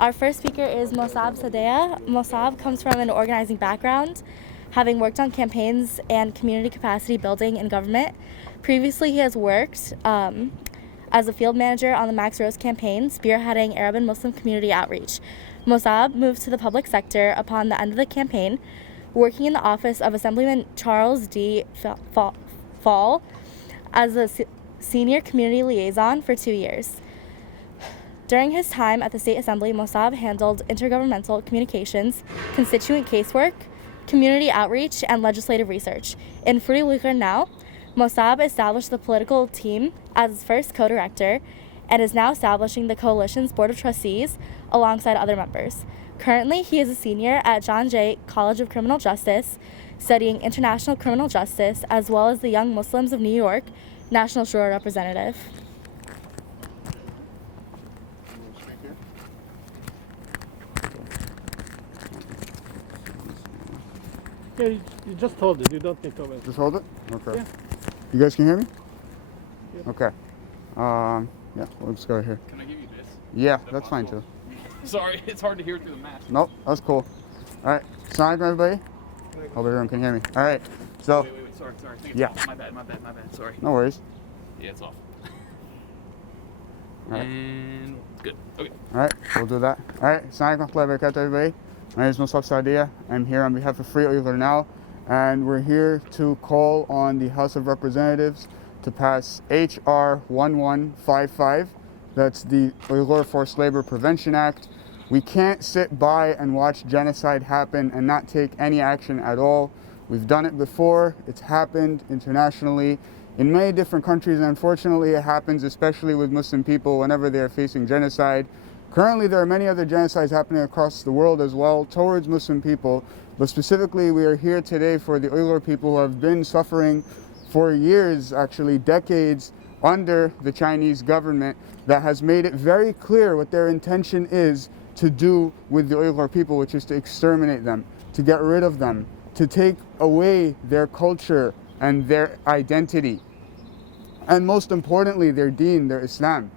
Our first speaker is Mosab Sadea. Mosab comes from an organizing background, having worked on campaigns and community capacity building in government. Previously, he has worked as a field manager on the Max Rose campaign, spearheading Arab and Muslim community outreach. Mosab moved to the public sector upon the end of the campaign, working in the office of Assemblyman Charles D. Fall as a senior community liaison for 2 years. During his time at the State Assembly, Mosab handled intergovernmental communications, constituent casework, community outreach, and legislative research. In Free Uyghur now, Mosab established the political team as its first co-director and is now establishing the coalition's board of trustees alongside other members. Currently, he is a senior at John Jay College of Criminal Justice, studying international criminal justice, as well as the Young Muslims of New York National Shura representative. Yeah, you just hold it. You don't need to wait. Just hold it? Okay. Yeah. You guys can hear me? Yeah. Okay. Yeah, we'll just go here. Can I give you this? Yeah, that's fine too. Sorry, it's hard to hear through the mask. Nope, that's cool. All right. Assalamu alaikum, everybody. Hope everyone can hear me. All right. So, Wait. Sorry. I think it's Yeah. off. My bad. Sorry. no worries. Yeah, it's off. All right. And good. Okay. All right, we'll do that. All right. Assalamu alaikum wa barakatuh, everybody. My name is Musab Sadia. I'm here on behalf of Free Uyghur Now, and we're here to call on the House of Representatives to pass H.R. 1155. That's the Uyghur Forced Labor Prevention Act. We can't sit by and watch genocide happen and not take any action at all. We've done it before. It's happened internationally in many different countries, and unfortunately it happens especially with Muslim people whenever they are facing genocide. Currently, there are many other genocides happening across the world as well towards Muslim people, but specifically we are here today for the Uyghur people who have been suffering for years, actually decades, under the Chinese government that has made it very clear what their intention is to do with the Uyghur people, which is to exterminate them, to get rid of them, to take away their culture and their identity, and most importantly, their deen, their Islam.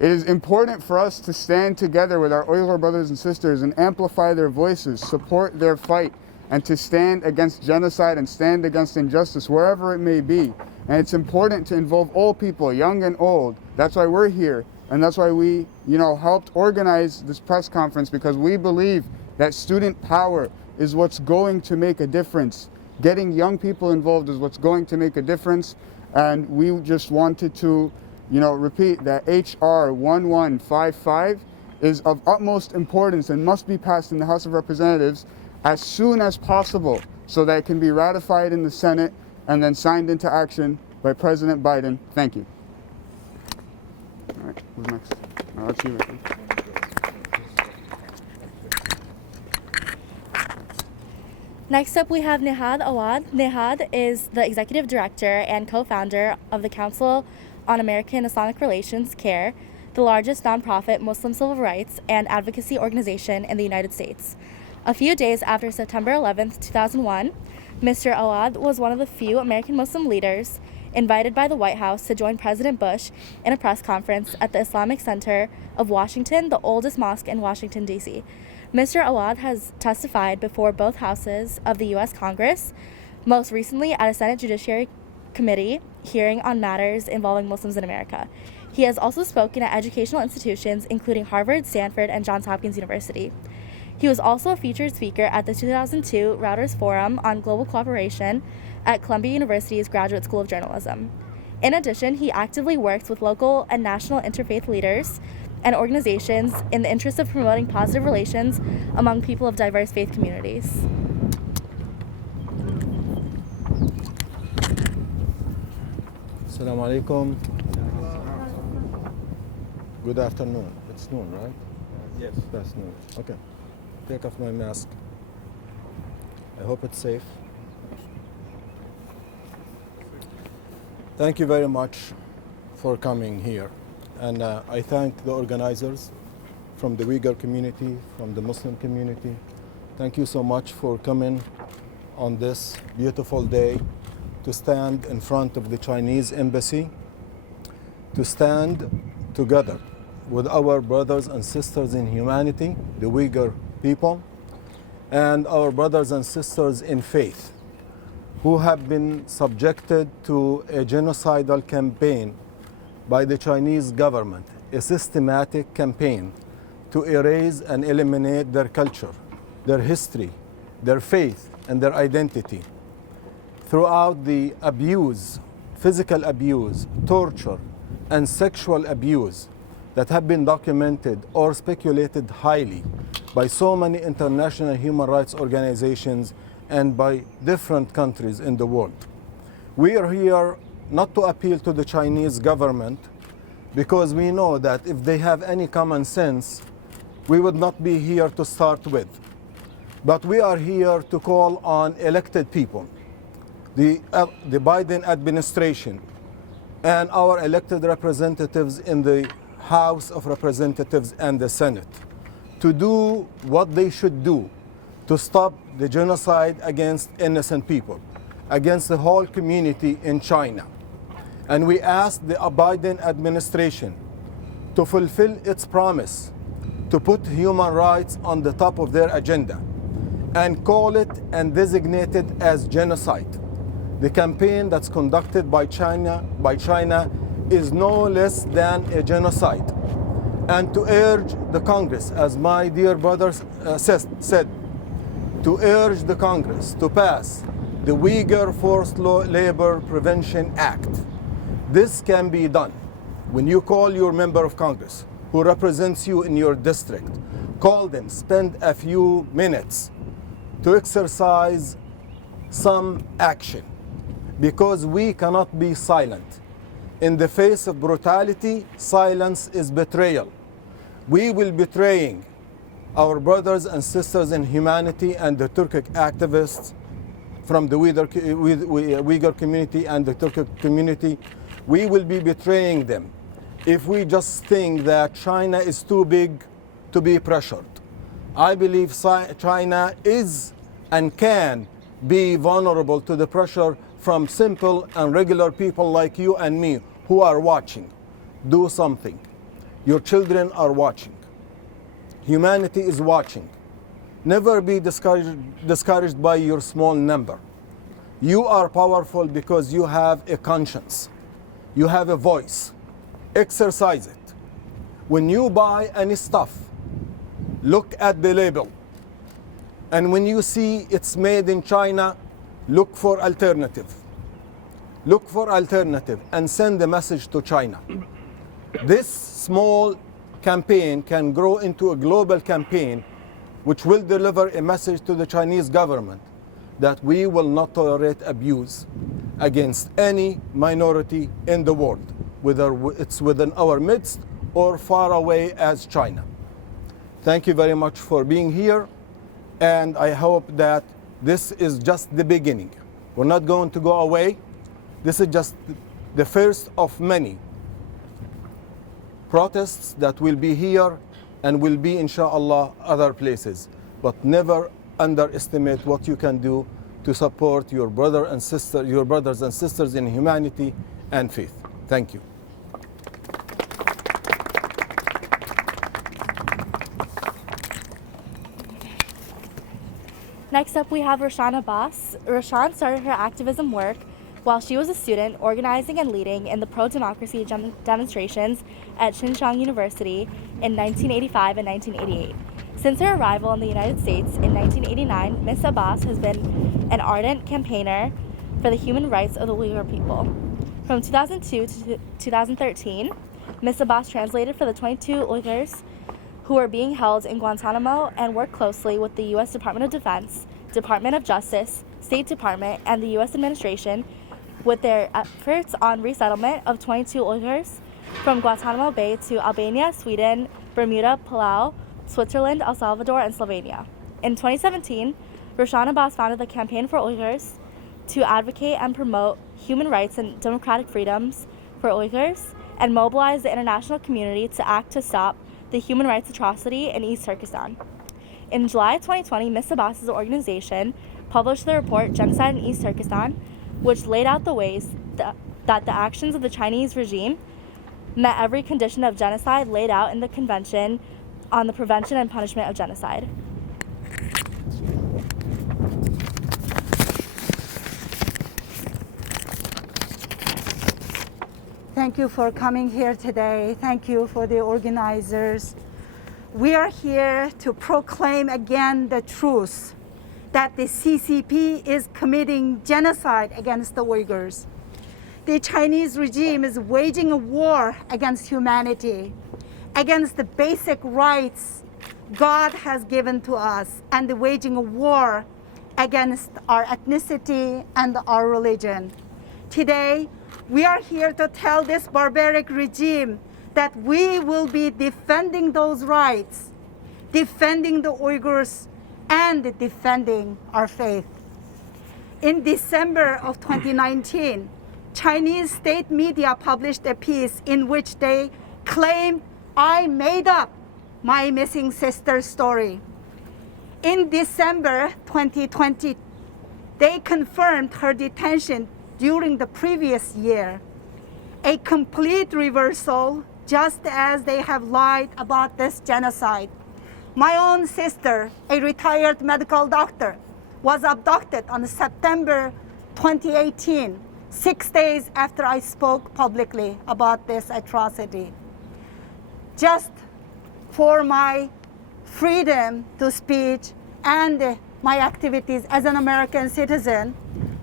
It is important for us to stand together with our Uyghur brothers and sisters and amplify their voices, support their fight, and to stand against genocide and stand against injustice wherever it may be. And it's important to involve all people, young and old. That's why we're here, and that's why we, helped organize this press conference, because we believe that student power is what's going to make a difference. Getting young people involved is what's going to make a difference, and we just wanted to repeat that H.R. 1155 is of utmost importance and must be passed in the House of Representatives as soon as possible so that it can be ratified in the Senate and then signed into action by President Biden. Thank you. All right, who's next? Let's see. Next up, we have Nihad Awad. Nihad is the executive director and co-founder of the Council on American Islamic Relations, CARE, the largest nonprofit Muslim civil rights and advocacy organization in the United States. A few days after September 11, 2001, Mr. Awad was one of the few American Muslim leaders invited by the White House to join President Bush in a press conference at the Islamic Center of Washington, the oldest mosque in Washington, D.C. Mr. Awad has testified before both houses of the U.S. Congress, most recently at a Senate Judiciary Committee hearing on matters involving Muslims in America. He has also spoken at educational institutions including Harvard, Stanford, and Johns Hopkins University. He was also a featured speaker at the 2002 Routers Forum on Global Cooperation at Columbia University's Graduate School of Journalism. In addition, he actively works with local and national interfaith leaders and organizations in the interest of promoting positive relations among people of diverse faith communities. Assalamu alaikum. Good afternoon. It's noon, right? Yes. That's noon. Okay. Take off my mask. I hope it's safe. Thank you very much for coming here. And I thank the organizers from the Uyghur community, from the Muslim community. Thank you so much for coming on this beautiful day to stand in front of the Chinese embassy, to stand together with our brothers and sisters in humanity, the Uyghur people, and our brothers and sisters in faith who have been subjected to a genocidal campaign by the Chinese government, a systematic campaign to erase and eliminate their culture, their history, their faith, and their identity. Throughout the abuse, physical abuse, torture, and sexual abuse that have been documented or speculated highly by so many international human rights organizations and by different countries in the world. We are here not to appeal to the Chinese government because we know that if they have any common sense, we would not be here to start with. But we are here to call on elected people, the Biden administration, and our elected representatives in the House of Representatives and the Senate to do what they should do to stop the genocide against innocent people, against the whole community in China. And we ask the Biden administration to fulfill its promise to put human rights on the top of their agenda and call it and designate it as genocide. The campaign that's conducted by China is no less than a genocide. And to urge the Congress, as my dear brother said, to urge the Congress to pass the Uyghur Forced Labor Prevention Act. This can be done when you call your member of Congress who represents you in your district. Call them, spend a few minutes to exercise some action, because we cannot be silent. In the face of brutality, silence is betrayal. We will be betraying our brothers and sisters in humanity and the Turkic activists from the Uyghur community and the Turkic community. We will be betraying them if we just think that China is too big to be pressured. I believe China is and can be vulnerable to the pressure from simple and regular people like you and me who are watching. Do something. Your children are watching. Humanity is watching. Never be discouraged by your small number. You are powerful because you have a conscience. You have a voice. Exercise it. When you buy any stuff, look at the label. And when you see it's made in China, look for alternative. Look for alternative and send a message to China. This small campaign can grow into a global campaign which will deliver a message to the Chinese government that we will not tolerate abuse against any minority in the world, whether it's within our midst or far away as China. Thank you very much for being here, and I hope that this is just the beginning. We're not going to go away. This is just the first of many protests that will be here and will be, inshallah, other places. But never underestimate what you can do to support your brothers and sisters in humanity and faith. Thank you. Next up, we have Rashan Abbas. Rashan started her activism work while she was a student, organizing and leading in the pro-democracy demonstrations at Xinjiang University in 1985 and 1988. Since her arrival in the United States in 1989, Ms. Abbas has been an ardent campaigner for the human rights of the Uyghur people. From 2002 to 2013, Ms. Abbas translated for the 22 Uyghurs who are being held in Guantanamo and worked closely with the U.S. Department of Defense, Department of Justice, State Department, and the U.S. administration with their efforts on resettlement of 22 Uyghurs from Guantanamo Bay to Albania, Sweden, Bermuda, Palau, Switzerland, El Salvador, and Slovenia. In 2017, Rashan Abbas founded the Campaign for Uyghurs to advocate and promote human rights and democratic freedoms for Uyghurs and mobilize the international community to act to stop the human rights atrocity in East Turkestan. In July 2020, Ms. Abbas's organization published the report Genocide in East Turkestan, which laid out the ways that the actions of the Chinese regime met every condition of genocide laid out in the Convention on the Prevention and Punishment of Genocide. Thank you for coming here today. Thank you for the organizers. We are here to proclaim again the truth that the CCP is committing genocide against the Uyghurs. The Chinese regime is waging a war against humanity, against the basic rights God has given to us, and waging a war against our ethnicity and our religion. Today, we are here to tell this barbaric regime that we will be defending those rights, defending the Uyghurs, and defending our faith. In December of 2019, Chinese state media published a piece in which they claimed I made up my missing sister's story. In December 2020, they confirmed her detention during the previous year, a complete reversal, just as they have lied about this genocide. My own sister, a retired medical doctor, was abducted on September 2018, 6 days after I spoke publicly about this atrocity. Just for my freedom to speech and my activities as an American citizen,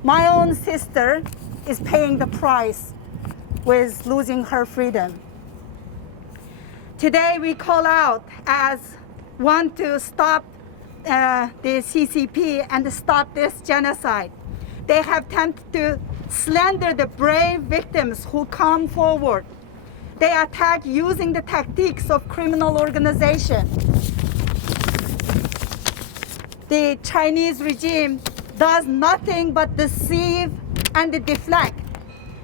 my own sister is paying the price with losing her freedom. Today we call out as one to stop the CCP and stop this genocide. They have attempted to slander the brave victims who come forward. They attack using the tactics of criminal organization. The Chinese regime does nothing but deceive and deflect.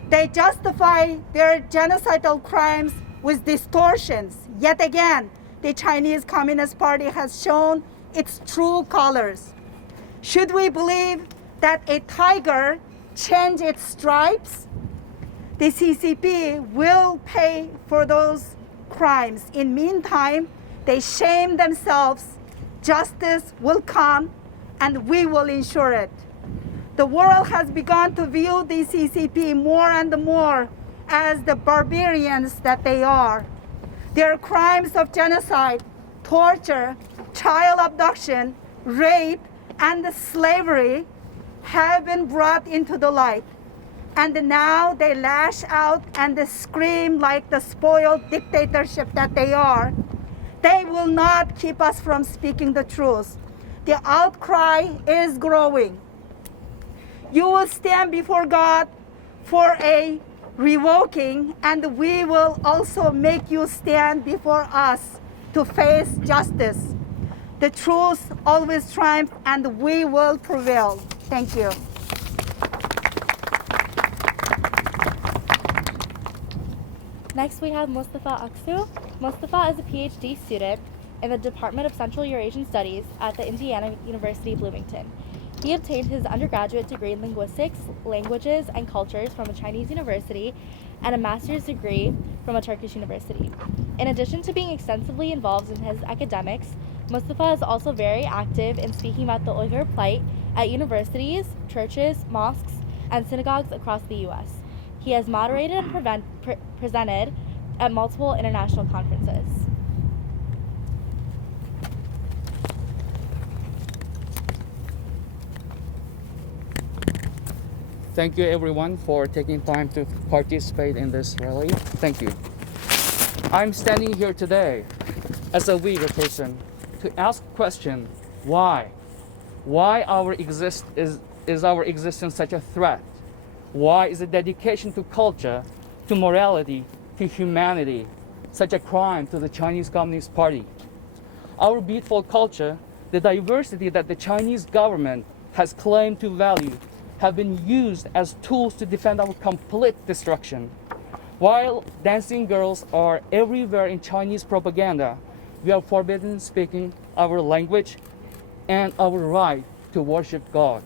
They justify their genocidal crimes with distortions. Yet again, the Chinese Communist Party has shown its true colors. Should we believe that a tiger changes its stripes? The CCP will pay for those crimes. In meantime, they shame themselves. Justice will come, and we will ensure it. The world has begun to view the CCP more and more as the barbarians that they are. Their crimes of genocide, torture, child abduction, rape, and slavery have been brought into the light. And now they lash out and scream like the spoiled dictatorship that they are. They will not keep us from speaking the truth. The outcry is growing. You will stand before God for a revoking, and we will also make you stand before us to face justice. The truth always triumphs, and we will prevail. Thank you. Next, we have Mustafa Aksu. Mustafa is a PhD student in the Department of Central Eurasian Studies at the Indiana University Bloomington. He obtained his undergraduate degree in linguistics, languages, and cultures from a Chinese university and a master's degree from a Turkish university. In addition to being extensively involved in his academics, Mustafa is also very active in speaking about the Uyghur plight at universities, churches, mosques, and synagogues across the U.S. He has moderated and presented at multiple international conferences. Thank you everyone for taking time to participate in this rally. Thank you. I'm standing here today as a Uyghur person to ask a question, why? Why is our existence such a threat? Why is a dedication to culture, to morality, to humanity such a crime to the Chinese Communist Party? Our beautiful culture, the diversity that the Chinese government has claimed to value, have been used as tools to defend our complete destruction. While dancing girls are everywhere in Chinese propaganda, we are forbidden speaking our language and our right to worship God.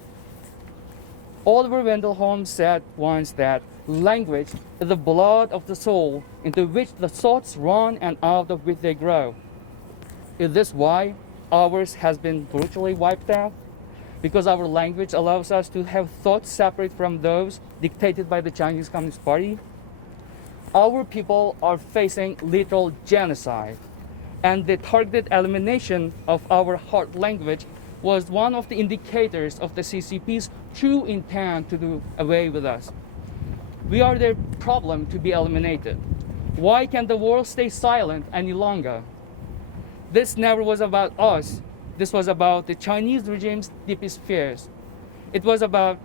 Oliver Wendell Holmes said once that language is the blood of the soul into which the thoughts run and out of which they grow. Is this why ours has been virtually wiped out? Because our language allows us to have thoughts separate from those dictated by the Chinese Communist Party? Our people are facing literal genocide, and the targeted elimination of our heart language was one of the indicators of the CCP's true intent to do away with us. We are their problem to be eliminated. Why can the world stay silent any longer? This never was about us. This was about the Chinese regime's deepest fears. It was about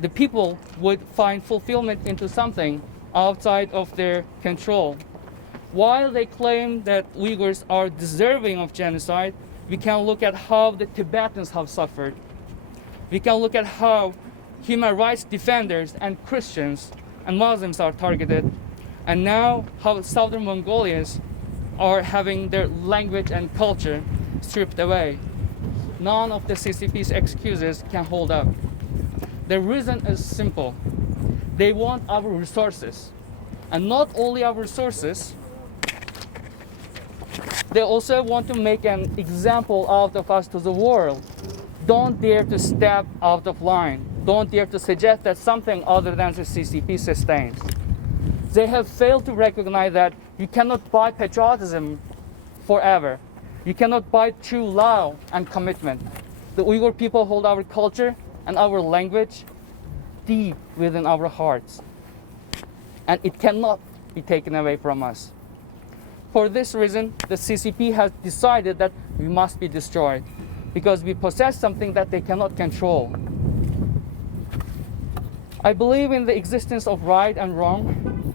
the people would find fulfillment into something outside of their control. While they claim that Uyghurs are deserving of genocide, we can look at how the Tibetans have suffered. We can look at how human rights defenders and Christians and Muslims are targeted, and now how Southern Mongolians are having their language and culture stripped away. None of the CCP's excuses can hold up. The reason is simple. They want our resources. And not only our resources, they also want to make an example out of us to the world. Don't dare to step out of line. Don't dare to suggest that something other than the CCP sustains. They have failed to recognize that you cannot buy patriotism forever. You cannot buy true love and commitment. The Uyghur people hold our culture and our language deep within our hearts, and it cannot be taken away from us. For this reason, the CCP has decided that we must be destroyed, because we possess something that they cannot control. I believe in the existence of right and wrong,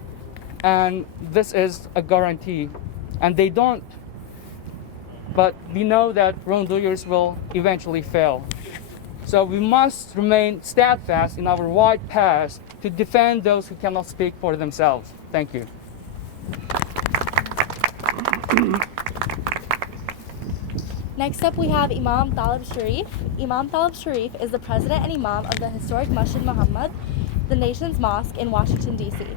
and this is a guarantee, and they don't. But we know that wrongdoers will eventually fail. So we must remain steadfast in our wide path to defend those who cannot speak for themselves. Thank you. Next up, we have Imam Talib Sharif. Imam Talib Sharif is the president and imam of the historic Masjid Muhammad, the nation's mosque in Washington, D.C.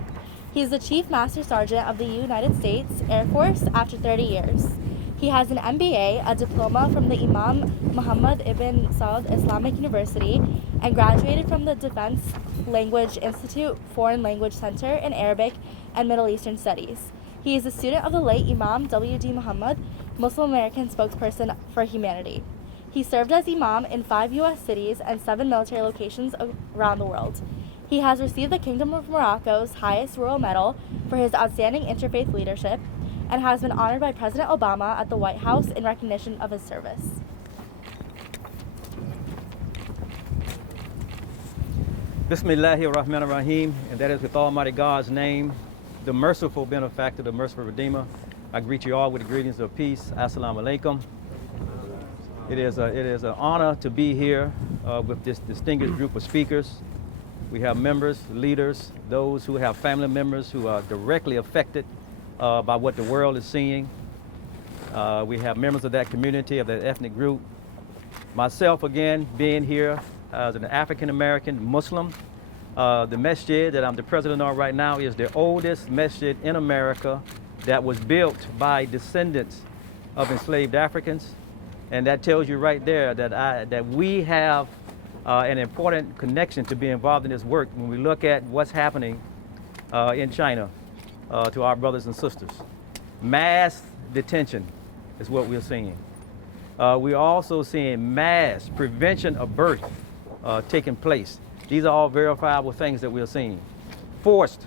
He is the Chief Master Sergeant of the United States Air Force after 30 years. He has an MBA, a diploma from the Imam Muhammad Ibn Saud Islamic University, and graduated from the Defense Language Institute Foreign Language Center in Arabic and Middle Eastern Studies. He is a student of the late Imam W.D. Muhammad, Muslim American spokesperson for humanity. He served as Imam in 5 U.S. cities and 7 military locations around the world. He has received the Kingdom of Morocco's highest royal medal for his outstanding interfaith leadership, and has been honored by President Obama at the White House in recognition of his service. Bismillahir Rahmanir Rahim, and that is with Almighty God's name, the merciful benefactor, the merciful Redeemer. I greet you all with the greetings of peace. Assalamu alaikum. It is an honor to be here with this distinguished group of speakers. We have members, leaders, those who have family members who are directly affected by what the world is seeing. We have members of that community, of that ethnic group. Myself, again, being here as an African-American Muslim. The masjid that I'm the president of right now is the oldest masjid in America that was built by descendants of enslaved Africans. And that tells you right there that we have an important connection to be involved in this work when we look at what's happening in China to our brothers and sisters. Mass detention is what we're seeing. We're also seeing mass prevention of birth taking place. These are all verifiable things that we're seeing. Forced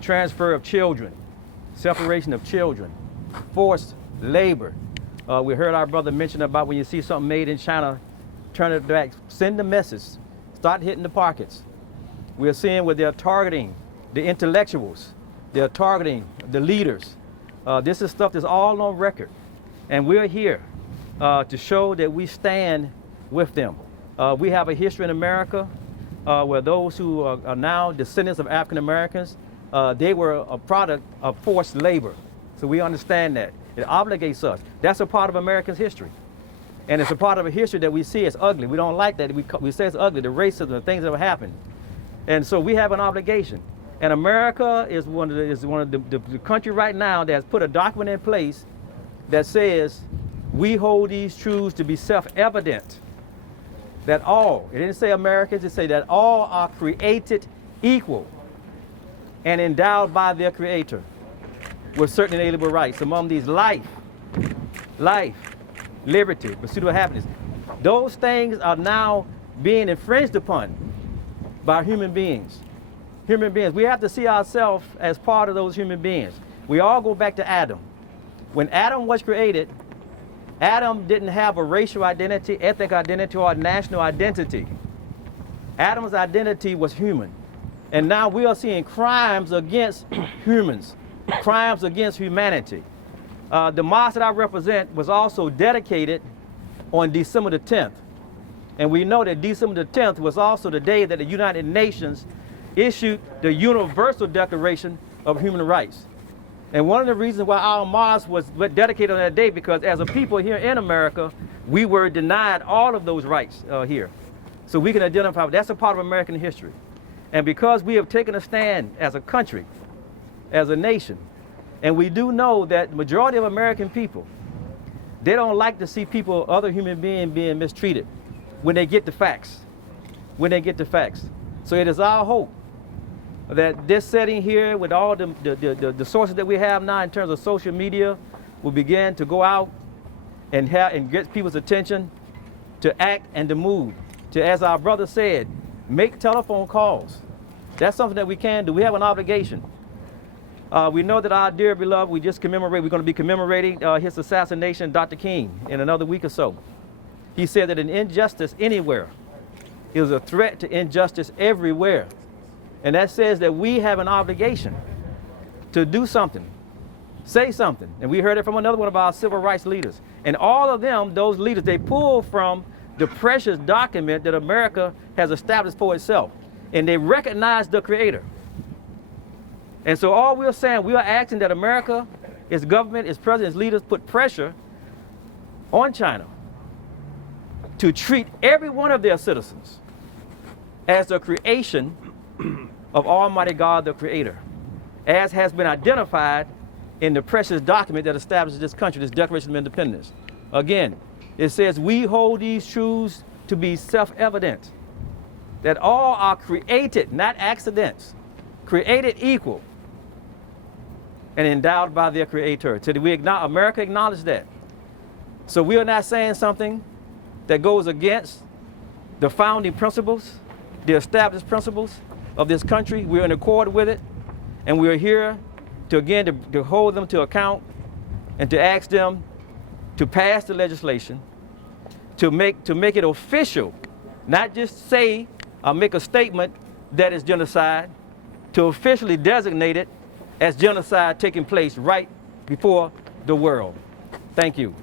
transfer of children, separation of children, forced labor. We heard our brother mention about when you see something made in China, turn it back, send the message, start hitting the pockets. We're seeing where they're targeting the intellectuals, they're targeting the leaders. This is stuff that's all on record. And we're here to show that we stand with them. We have a history in America where those who are now descendants of African Americans, they were a product of forced labor. So we understand that. It obligates us. That's a part of America's history. And it's a part of a history that we see as ugly. We don't like that. We say it's ugly, the racism, the things that have happened. And so we have an obligation. And America is one of the country right now that has put a document in place that says we hold these truths to be self-evident. That all, it didn't say Americans, it said that all are created equal and endowed by their creator with certain inalienable rights. Among these life, liberty, pursuit of happiness. Those things are now being infringed upon by human beings. Human beings, we have to see ourselves as part of those human beings. We all go back to Adam. When Adam was created, Adam didn't have a racial identity, ethnic identity, or national identity. Adam's identity was human. And now we are seeing crimes against humans, crimes against humanity. The mosque that I represent was also dedicated on December the 10th. And we know that December the 10th was also the day that the United Nations issued the Universal Declaration of Human Rights. And one of the reasons why our mosque was dedicated on that day, because as a people here in America, we were denied all of those rights here. So we can identify, that's a part of American history. And because we have taken a stand as a country, as a nation, and we do know that the majority of American people, they don't like to see people, other human beings being mistreated when they get the facts, So it is our hope that this setting here with all the sources that we have now in terms of social media will begin to go out and get people's attention to act and to move. To, as our brother said, make telephone calls. That's something that we can do. We have an obligation. We know that our dear beloved, we're going to be commemorating his assassination, Dr. King, in another week or so. He said that an injustice anywhere is a threat to injustice everywhere. And that says that we have an obligation to do something, say something. And we heard it from another one of our civil rights leaders. And all of them, those leaders, they pull from the precious document that America has established for itself. And they recognize the creator. And so all we're saying, we are asking that America, its government, its president, its leaders put pressure on China to treat every one of their citizens as a creation of Almighty God, the Creator, as has been identified in the precious document that establishes this country, this Declaration of Independence. Again, it says we hold these truths to be self-evident, that all are created, not accidents, created equal and endowed by their Creator. So America acknowledges that. So we are not saying something that goes against the founding principles, the established principles of this country. We're in accord with it, and we're here to hold them to account and to ask them to pass the legislation, to make it official, not just say or make a statement that is genocide, to officially designate it as genocide taking place right before the world. Thank you.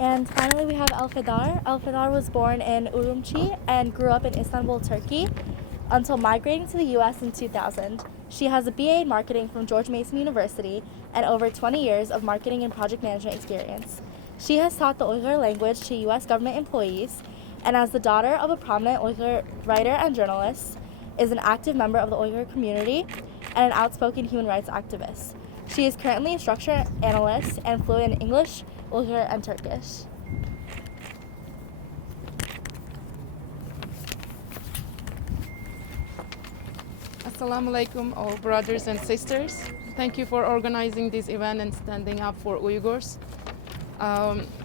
And finally, we have El-Fedar. El-Fedar was born in Urumqi and grew up in Istanbul, Turkey, until migrating to the U.S. in 2000. She has a BA in marketing from George Mason University and over 20 years of marketing and project management experience. She has taught the Uyghur language to U.S. government employees, and as the daughter of a prominent Uyghur writer and journalist, is an active member of the Uyghur community and an outspoken human rights activist. She is currently a structure analyst and fluent in English, Uyghur, and Turkish. Assalamu alaikum, all brothers and sisters. Thank you for organizing this event and standing up for Uyghurs.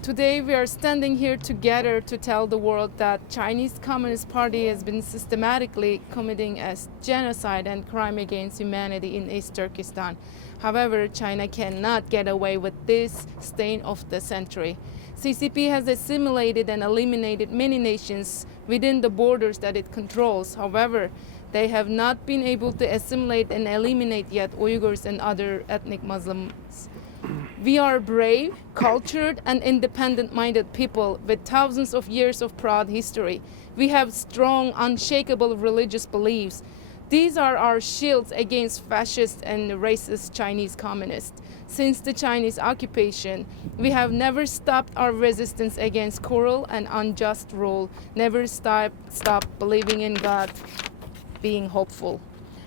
Today we are standing here together to tell the world that Chinese Communist Party has been systematically committing a genocide and crime against humanity in East Turkestan. However, China cannot get away with this stain of the century. CCP has assimilated and eliminated many nations within the borders that it controls. However, they have not been able to assimilate and eliminate yet Uyghurs and other ethnic Muslims. We are brave, cultured, and independent-minded people with thousands of years of proud history. We have strong, unshakable religious beliefs. These are our shields against fascist and racist Chinese communists. Since the Chinese occupation, we have never stopped our resistance against cruel and unjust rule, never stopped believing in God, being hopeful.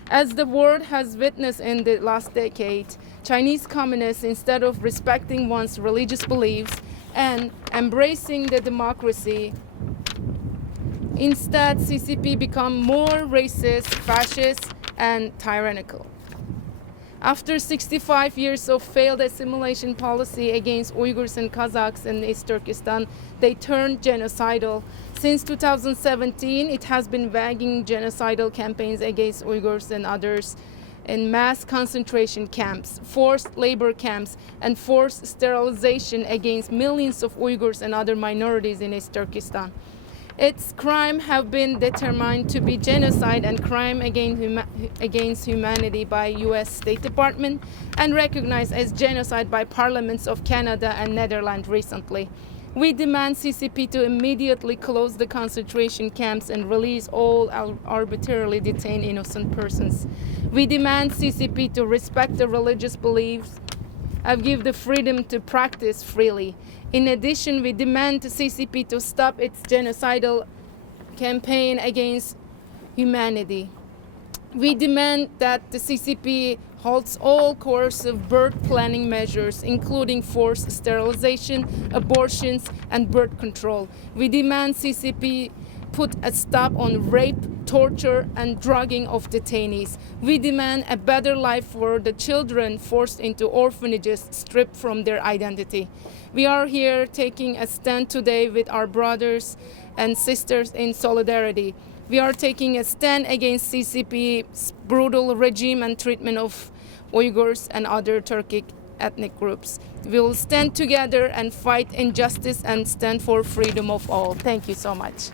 As the world has witnessed in the last decade, Chinese communists, instead of respecting one's religious beliefs and embracing the democracy, instead CCP become more racist, fascist, and tyrannical. After 65 years of failed assimilation policy against Uyghurs and Kazakhs in East Turkestan, they turned genocidal. Since 2017, it has been waging genocidal campaigns against Uyghurs and others in mass concentration camps, forced labor camps, and forced sterilization against millions of Uyghurs and other minorities in East Turkestan. Its crime have been determined to be genocide and crime against humanity by U.S. State Department and recognized as genocide by parliaments of Canada and Netherlands recently. We demand CCP to immediately close the concentration camps and release all arbitrarily detained innocent persons. We demand CCP to respect the religious beliefs and give the freedom to practice freely. In addition, we demand the CCP to stop its genocidal campaign against humanity. We demand that the CCP halts all coercive birth planning measures, including forced sterilization, abortions, and birth control. We demand CCP put a stop on rape, torture, and drugging of detainees. We demand a better life for the children forced into orphanages, stripped from their identity. We are here taking a stand today with our brothers and sisters in solidarity. We are taking a stand against CCP's brutal regime and treatment of Uyghurs and other Turkic ethnic groups. We will stand together and fight injustice and stand for freedom of all. Thank you so much.